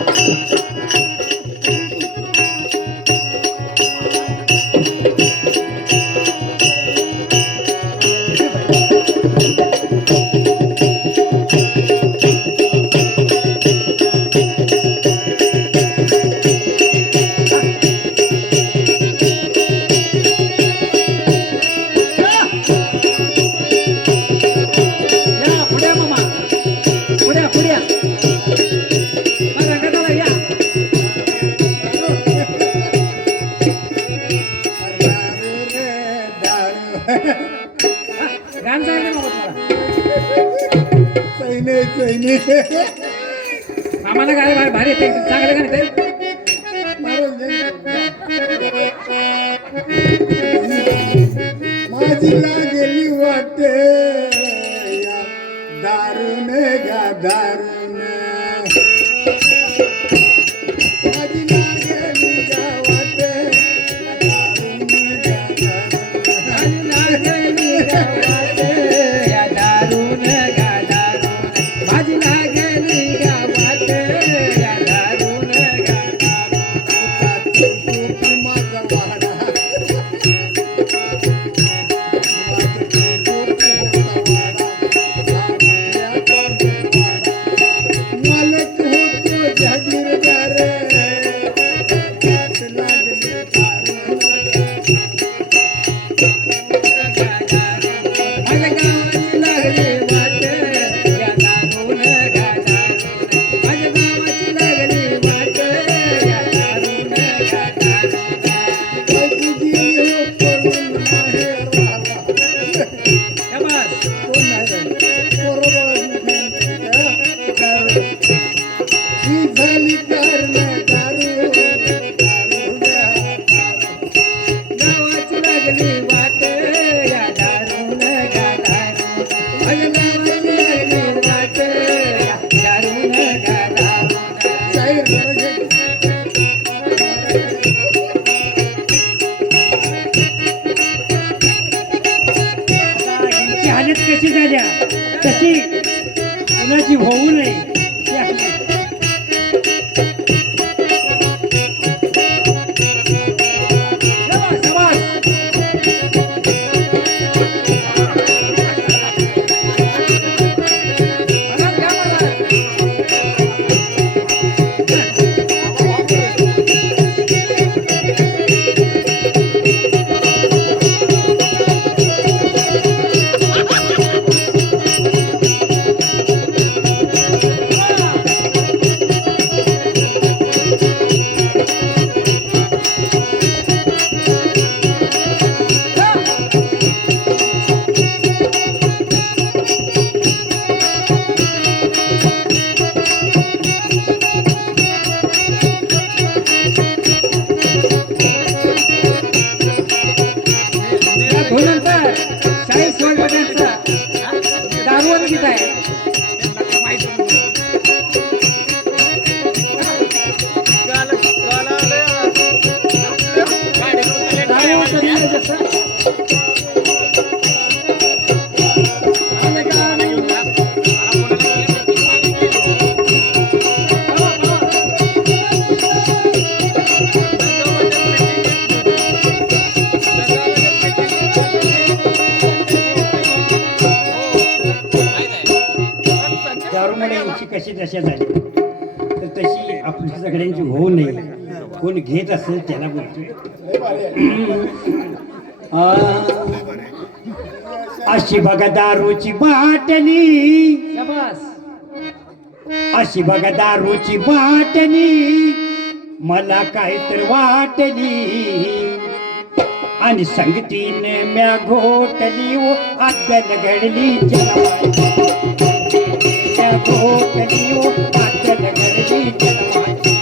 フフフ。गाणं सांगितलं मामाला गाणे भारी भारी चांगलं गाणं ते. माझी लागली वाटे. दारुने गा दारू. जशी दशा झाली. तर तशी आपल्या सगळ्यांची होऊ नये कोण घेत असेल त्याला बोलतो अशी बघा दारूची बाटली अशी बघा दारूची बाटली मला काय तर वाटली. आणि संगतीने म्या घोटली ओ आत्या घडली. चला Oh, can you. not get a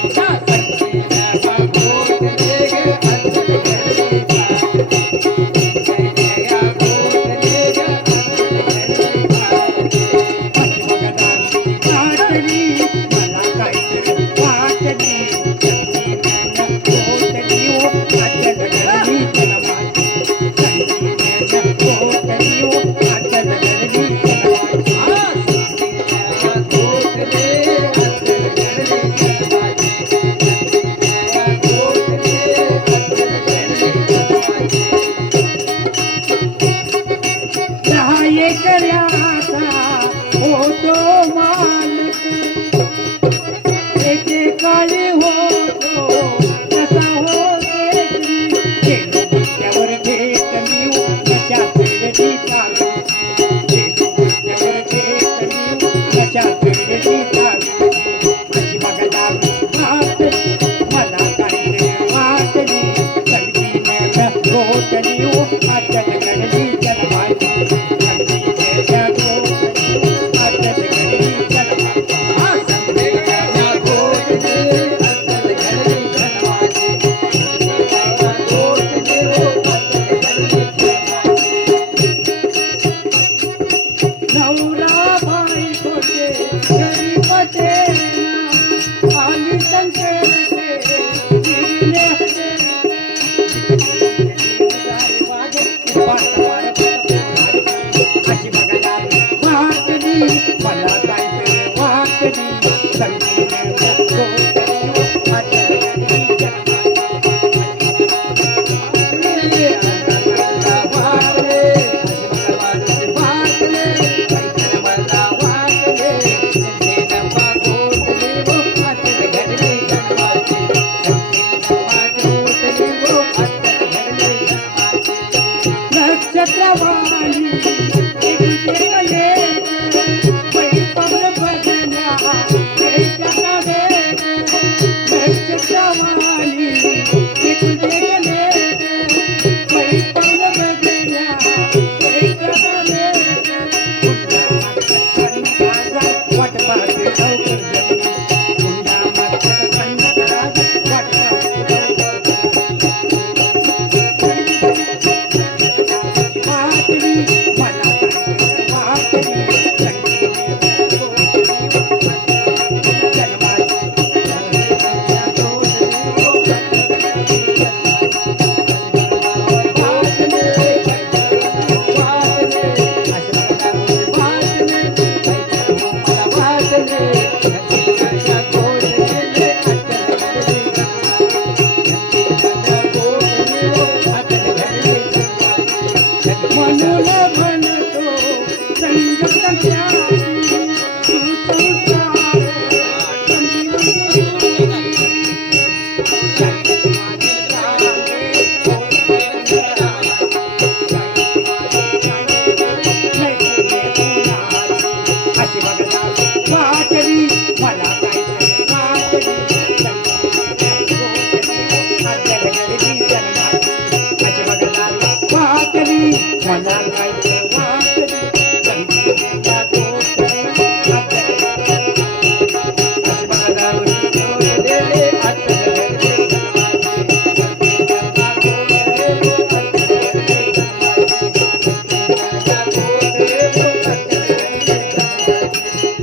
Yeah.